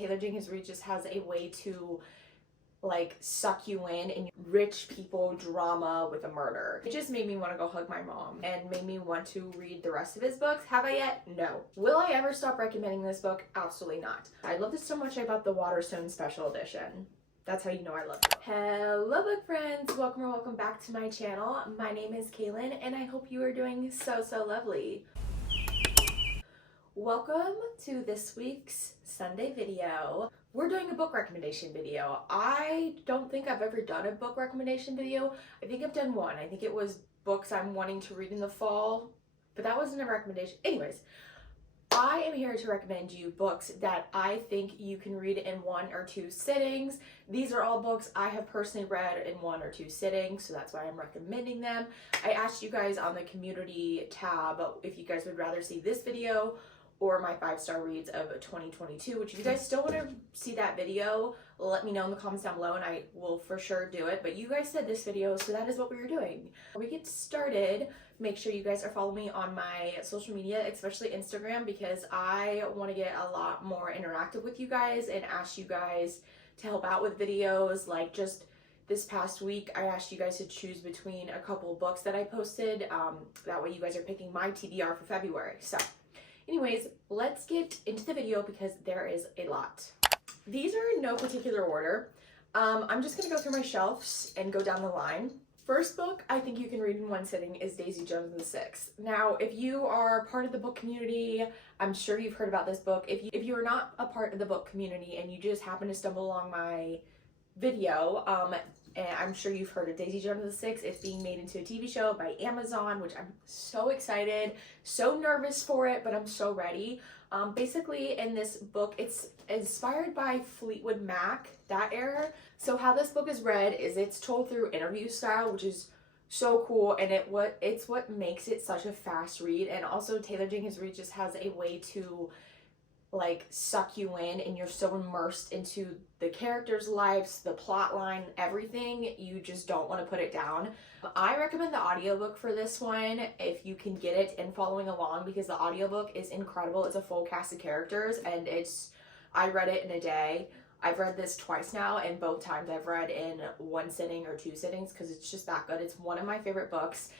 Taylor Jenkins Reid just has a way to like suck you in rich people drama with a murder. It just made me want to go hug my mom and made me want to read the rest of his books. Have I yet? No. Will I ever stop recommending this book? Absolutely not. I love this so much I bought the Waterstone special edition. That's how you know I love it. Hello book friends, welcome or welcome back to my channel. My name is Kaylin and I hope you are doing so lovely. Welcome to this week's Sunday video. We're doing a book recommendation video. I don't think I've ever done a book recommendation video. I think I've done one. I think it was books I'm wanting to read in the fall, but that wasn't a recommendation. Anyways, I am here to recommend you books that I think you can read in 1 or 2 sittings. These are all books I have personally read in 1 or 2 sittings, so that's why I'm recommending them. I asked you guys on the community tab if you guys would rather see this video or my 5-star reads of 2022, which if you guys still want to see that video, let me know in the comments down below and I will for sure do it. But you guys said this video, so that is what we are doing. Before we get started, make sure you guys are following me on my social media, especially Instagram, because I want to get a lot more interactive with you guys and ask you guys to help out with videos. Like just this past week, I asked you guys to choose between a couple books that I posted. That way you guys are picking my TBR for February. So anyways, let's get into the video because there is a lot. These are in no particular order. I'm just gonna go through my shelves and go down the line. First book I think you can read in 1 sitting is Daisy Jones and the Six. Now, if you are part of the book community, I'm sure you've heard about this book. If you are not a part of the book community and you just happen to stumble along my video, and I'm sure you've heard of Daisy Jones and the Six. It's being made into a TV show by Amazon, which I'm so excited, so nervous for it, but I'm so ready. Basically, in this book, it's inspired by Fleetwood Mac, that era. So how this book is read is it's told through interview style, which is so cool, and it's what makes it such a fast read. And also Taylor Jenkins Reid just has a way to like suck you in and you're so immersed into the characters' lives, the plot line, everything, you just don't want to put it down. I recommend the audiobook for this one if you can get it and following along, because the audiobook is incredible. It's a full cast of characters and I read it in a day. I've read this twice now and both times I've read in 1 sitting or 2 sittings because it's just that good. It's one of my favorite books.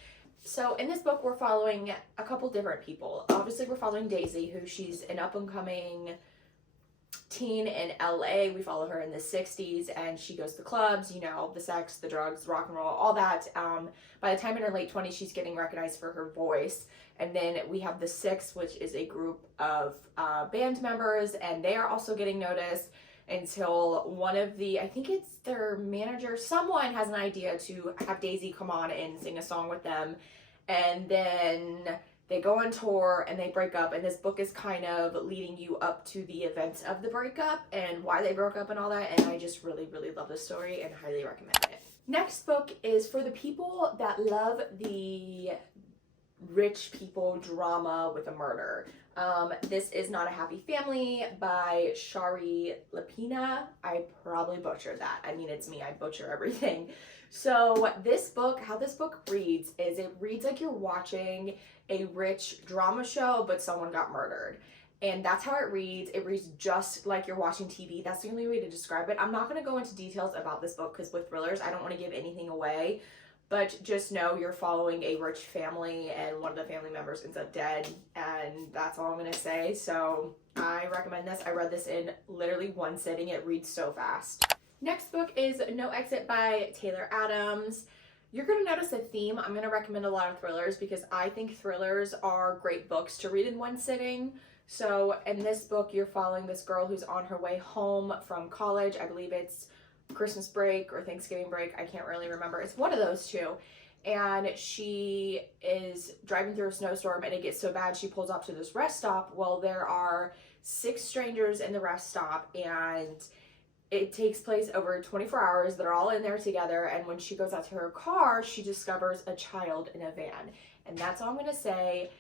So in this book, we're following a couple different people. Obviously, we're following Daisy, who she's an up-and-coming teen in LA. We follow her in the 60s, and she goes to clubs, you know, the sex, the drugs, rock and roll, all that. By the time in her late 20s, she's getting recognized for her voice. And then we have the Six, which is a group of band members, and they are also getting noticed until one of the, I think it's their manager, someone has an idea to have Daisy come on and sing a song with them. And then they go on tour and they break up, and this book is kind of leading you up to the events of the breakup and why they broke up and all that. And I just really love this story and highly recommend it. Next book is for the people that love the rich people drama with a murder. This is Not a Happy Family by Shari Lapina. I probably butchered that. I mean, it's me, I butcher everything. So this book, how this book reads is it reads like you're watching a rich drama show, but someone got murdered. And that's how it reads. It reads just like you're watching TV. That's the only way to describe it. I'm not going to go into details about this book because with thrillers, I don't want to give anything away. But just know you're following a rich family and one of the family members ends up dead. And that's all I'm going to say. So I recommend this. I read this in literally 1 sitting. It reads so fast. Next book is No Exit by Taylor Adams. You're going to notice a theme. I'm going to recommend a lot of thrillers because I think thrillers are great books to read in 1 sitting. So in this book, you're following this girl who's on her way home from college. I believe it's Christmas break or Thanksgiving break. I can't really remember. It's one of those two. And she is driving through a snowstorm and it gets so bad she pulls up to this rest stop. Well, there are 6 strangers in the rest stop and it takes place over 24 hours. They're all in there together. And when she goes out to her car, she discovers a child in a van. And that's all I'm going to say.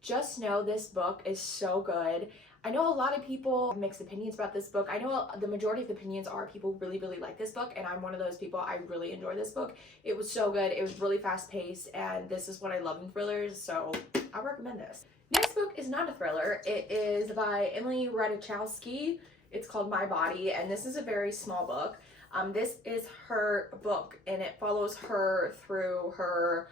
Just know this book is so good. I know a lot of people have mixed opinions about this book. I know the majority of the opinions are people really like this book, and I'm one of those people. I really enjoy this book. It was so good. It was really fast paced, and this is what I love in thrillers, so I recommend this. Next book is not a thriller. It is by Emily Ratajkowski. It's called My Body, and this is a very small book. This is her book, and it follows her through her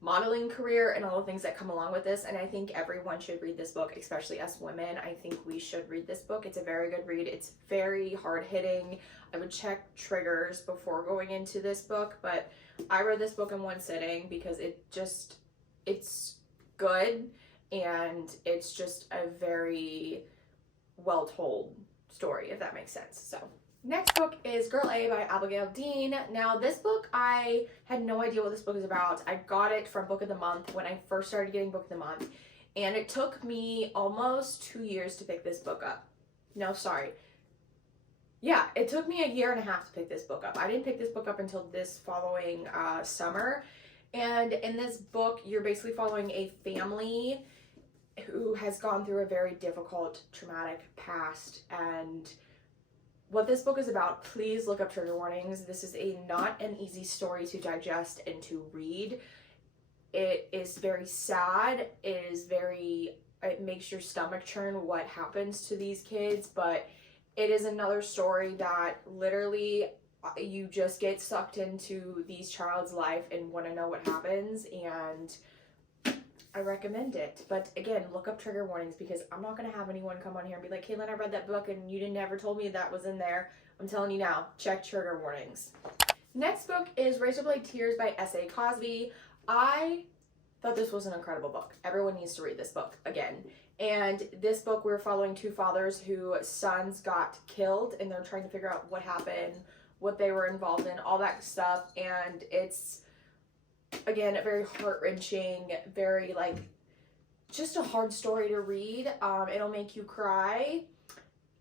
modeling career and all the things that come along with this, and I think everyone should read this book, especially us women. I think we should read this book. It's a very good read. It's very hard-hitting. I would check triggers before going into this book, but I read this book in one sitting because it's good, and it's just a very well-told story, if that makes sense. So next book is Girl A by Abigail Dean. Now this book, I had no idea what this book is about. I got it from Book of the Month when I first started getting Book of the Month, and it took me almost 2 years to pick this book up. No, sorry. Yeah, it took me 1.5 years to pick this book up. I didn't pick this book up until this following summer. And in this book, you're basically following a family who has gone through a very difficult, traumatic past. And what this book is about, please look up trigger warnings. This is not an easy story to digest and to read. It is very sad. It makes your stomach churn what happens to these kids, but it is another story that literally you just get sucked into these child's life and want to know what happens, and I recommend it. But again, look up trigger warnings, because I'm not going to have anyone come on here and be like, Caitlin, I read that book and you never told me that was in there. I'm telling you now, check trigger warnings. Next book is Razorblade Tears by S.A. Cosby. I thought this was an incredible book. Everyone needs to read this book again. And this book, we're following two fathers whose sons got killed, and they're trying to figure out what happened, what they were involved in, all that stuff. And it's, again, very heart-wrenching, very, just a hard story to read. It'll make you cry.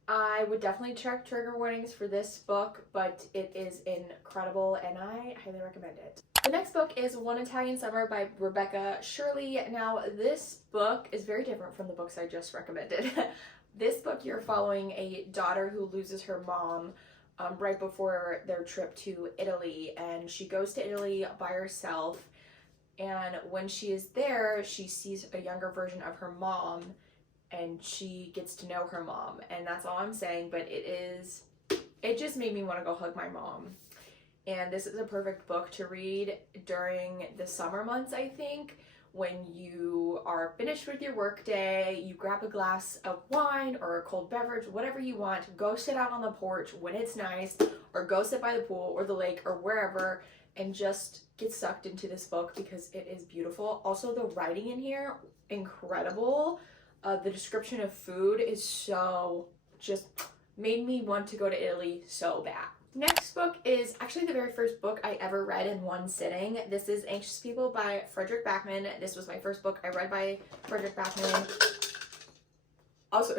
I would definitely check trigger warnings for this book, but it is incredible, and I highly recommend it. The next book is One Italian Summer by Rebecca Shirley. Now, this book is very different from the books I just recommended. This book, you're following a daughter who loses her mom right before their trip to Italy, and she goes to Italy by herself, and when she is there, she sees a younger version of her mom, and she gets to know her mom, and that's all I'm saying, but it just made me want to go hug my mom. And this is a perfect book to read during the summer months, I think, when you are finished with your work day, you grab a glass of wine or a cold beverage, whatever you want, go sit out on the porch when it's nice, or go sit by the pool or the lake or wherever, and just get sucked into this book because it is beautiful. Also, the writing in here, incredible. The description of food is just made me want to go to Italy so bad. Next book is actually the very first book I ever read in one sitting. This is Anxious People by Frederick Backman. This was my first book I read by Frederick Backman. Also,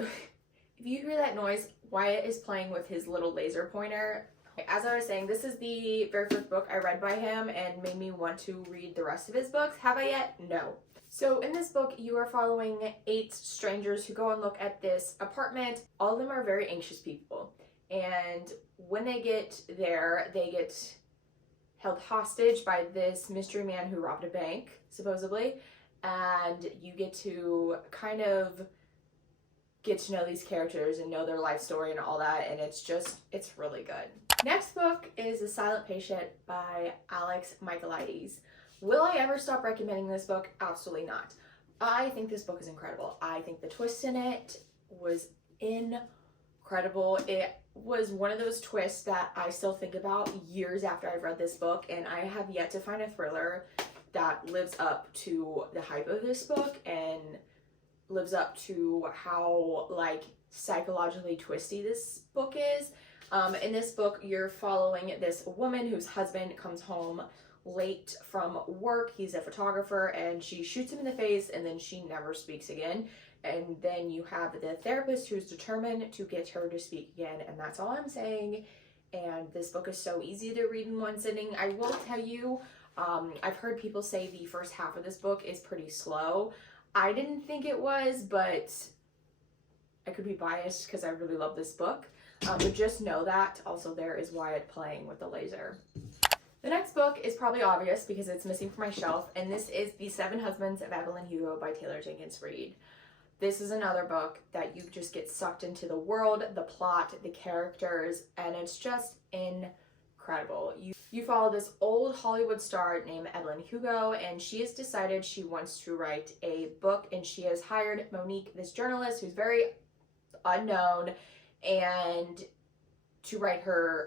if you hear that noise, Wyatt is playing with his little laser pointer. As I was saying, this is the very first book I read by him and made me want to read the rest of his books. Have I yet? No. So in this book, you are following 8 strangers who go and look at this apartment. All of them are very anxious people. And when they get there, they get held hostage by this mystery man who robbed a bank, supposedly. And you get to kind of get to know these characters and know their life story and all that. And it's really good. Next book is The Silent Patient by Alex Michaelides. Will I ever stop recommending this book? Absolutely not. I think this book is incredible. I think the twist in it was incredible. It was one of those twists that I still think about years after I've read this book, and I have yet to find a thriller that lives up to the hype of this book and lives up to how psychologically twisty this book is. In this book, you're following this woman whose husband comes home late from work. He's a photographer, and she shoots him in the face, and then she never speaks again. And then you have the therapist who's determined to get her to speak again, and that's all I'm saying. And this book is so easy to read in one sitting. I will tell you, I've heard people say the first half of this book is pretty slow. I didn't think it was, but I could be biased because I really love this book. But just know that. Also, there is Wyatt playing with the laser. The next book is probably obvious because it's missing from my shelf, and this is The 7 Husbands of Evelyn Hugo by Taylor Jenkins Reid. This is another book that you just get sucked into the world, the plot, the characters, and it's just incredible. You follow this old Hollywood star named Evelyn Hugo, and she has decided she wants to write a book, and she has hired Monique, this journalist who's very unknown, and to write her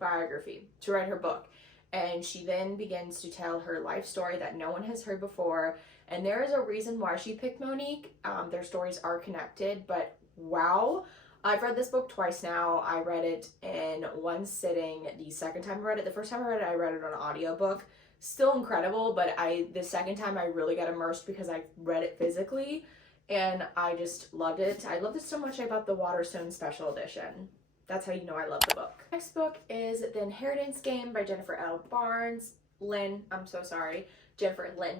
biography, to write her book. And she then begins to tell her life story that no one has heard before. And there is a reason why she picked Monique. Their stories are connected, but wow. I've read this book twice now. I read it in one sitting. The second time I read it, the first time I read it on an audiobook. Still incredible, but the second time I really got immersed because I read it physically, and I just loved it. I loved it so much I bought the Waterstone Special Edition. That's how you know I love the book. Next book is The Inheritance Game by Jennifer Lynn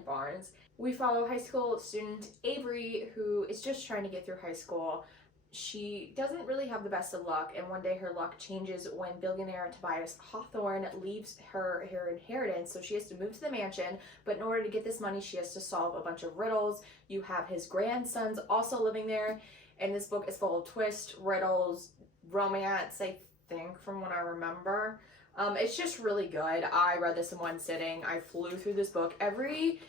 Barnes. We follow high school student Avery, who is just trying to get through high school. She doesn't really have the best of luck, and one day her luck changes when billionaire Tobias Hawthorne leaves her inheritance, so she has to move to the mansion, but in order to get this money, she has to solve a bunch of riddles. You have his grandsons also living there, and this book is full of twists, riddles, romance, I think, from what I remember. It's just really good. I read this in one sitting. I flew through this book. Every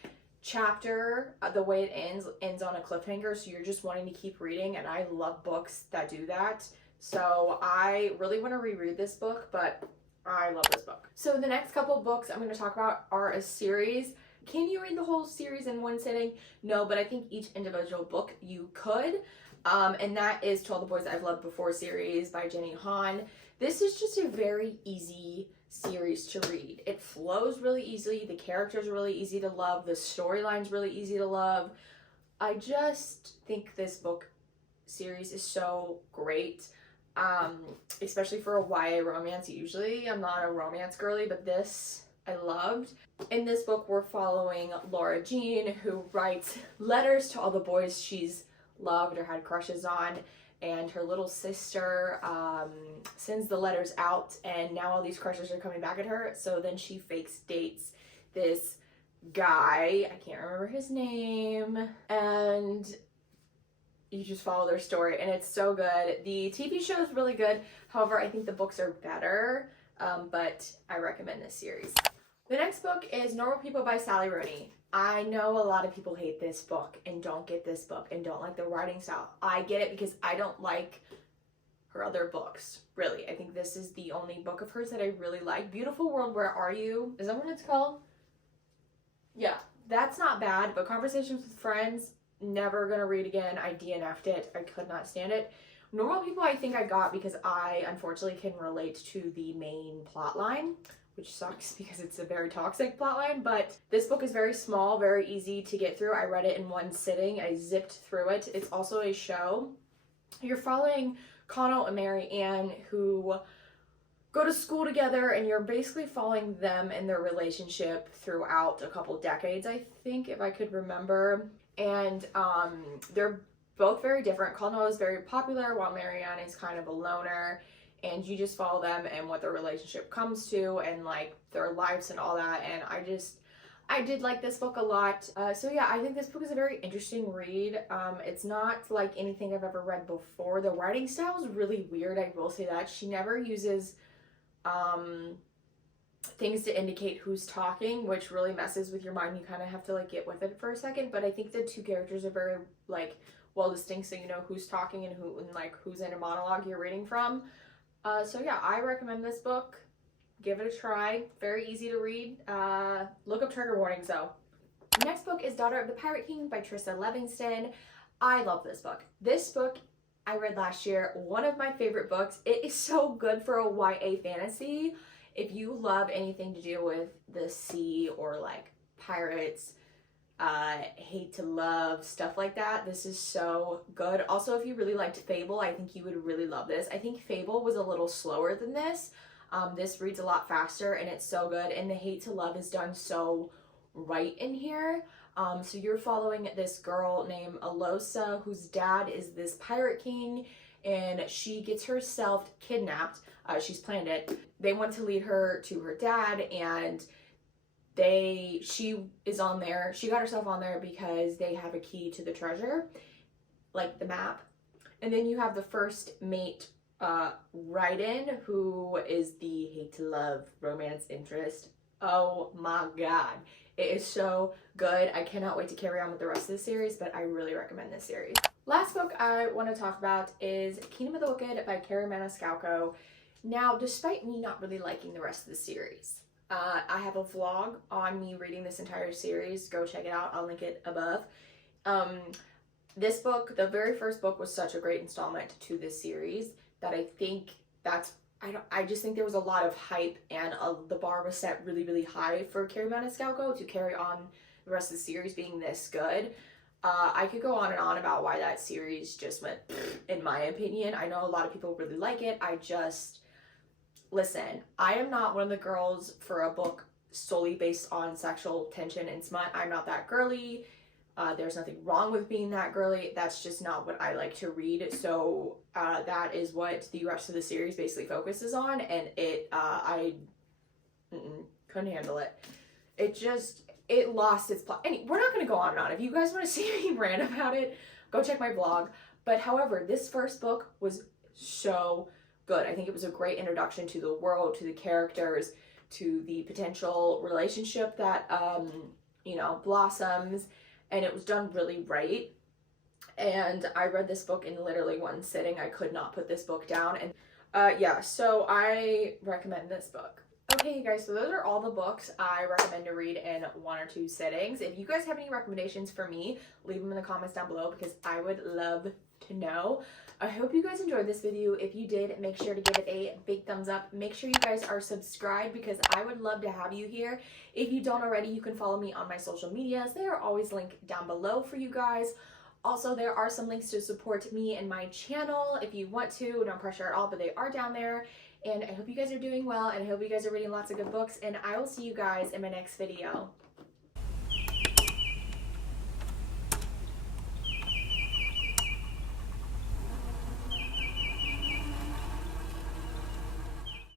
chapter, the way it ends on a cliffhanger, so you're just wanting to keep reading, and I love books that do that. So I really want to reread this book, but I love this book. So the next couple books I'm going to talk about are a series. Can you read the whole series in one sitting? No, but I think each individual book you could. And that is To All the Boys I've Loved Before series by Jenny Han. This is just a very easy series to read. It flows really easily. The characters are really easy to love. The storyline's really easy to love. I just think this book series is so great, especially for a YA romance. Usually I'm not a romance girly, but this I loved. In this book, we're following Laura Jean, who writes letters to all the boys she's loved or had crushes on, and her little sister sends the letters out, and now all these crushes are coming back at her, so then she fakes dates this guy, I can't remember his name, and you just follow their story, and it's so good. The TV show is really good, however, I think the books are better, but I recommend this series. The next book is Normal People by Sally Rooney. I know a lot of people hate this book and don't get this book and don't like the writing style. I get it because I don't like her other books, really. I think this is the only book of hers that I really like. Beautiful World, Where Are You? Is that what it's called? Yeah, that's not bad, but Conversations with Friends, never gonna read again. I DNF'd it. I could not stand it. Normal People I think I got because I unfortunately can relate to the main plot line, which sucks because it's a very toxic plotline, but this book is very small, very easy to get through. I read it in one sitting. I zipped through it. It's also a show. You're following Connell and Mary Ann, who go to school together, and you're basically following them and their relationship throughout a couple decades, I think, if I could remember. And they're both very different. Connell is very popular, while Mary Ann is kind of a loner. And you just follow them and what their relationship comes to, and like their lives and all that. And I did like this book a lot. So yeah, I think this book is a very interesting read. It's not like anything I've ever read before. The writing style is really weird, I will say that. She never uses things to indicate who's talking, which really messes with your mind. You kind of have to like get with it for a second. But I think the two characters are very like well distinct, so you know who's talking and who's in a monologue you're reading from. So yeah, I recommend this book. Give it a try. Very easy to read. Look up trigger warnings though. The next book is Daughter of the Pirate King by Trissa Levingston. I love this book. This book I read last year. One of my favorite books. It is so good for a YA fantasy. If you love anything to do with the sea or like pirates, hate to love, stuff like that, this is so good. Also, if you really liked Fable, I think you would really love this. I think Fable was a little slower than this. This reads a lot faster, and it's so good, and the hate to love is done so right in here. So you're following this girl named Alosa, whose dad is this pirate king, and she gets herself kidnapped. She's planned it. They want to lead her to her dad, and she is on there. She got herself on there because they have a key to the treasure. like the map. And then you have the first mate write-in, who is the hate to love romance interest. Oh my god, it is so good. I cannot wait to carry on with the rest of the series, but I really recommend this series. Last book I want to talk about is Kingdom of the Wicked by Kalreadsalot. Now, despite me not really liking the rest of the series, I have a vlog on me reading this entire series. Go check it out. I'll link it above. This book, the very first book, was such a great installment to this series that I think I just think there was a lot of hype, and the bar was set really, really high for Kalreadsalot to carry on the rest of the series being this good. I could go on and on about why that series just went, in my opinion. I know a lot of people really like it. Listen, I am not one of the girls for a book solely based on sexual tension and smut. I'm not that girly. There's nothing wrong with being that girly. That's just not what I like to read. So that is what the rest of the series basically focuses on, and I couldn't handle it. It lost its plot. We're not going to go on and on. If you guys want to see me rant about it, go check my blog. But however, this first book was so good. I think it was a great introduction to the world, to the characters, to the potential relationship that blossoms. And it was done really right. And I read this book in literally one sitting. I could not put this book down. And yeah, so I recommend this book. Okay, you guys, so those are all the books I recommend to read in 1 or 2 sittings. If you guys have any recommendations for me, leave them in the comments down below because I would love to know. I hope you guys enjoyed this video. If you did, make sure to give it a big thumbs up. Make sure you guys are subscribed because I would love to have you here. If you don't already, you can follow me on my social medias. They are always linked down below for you guys. Also, there are some links to support me and my channel if you want to. No pressure at all, but they are down there. And I hope you guys are doing well, and I hope you guys are reading lots of good books, and I will see you guys in my next video.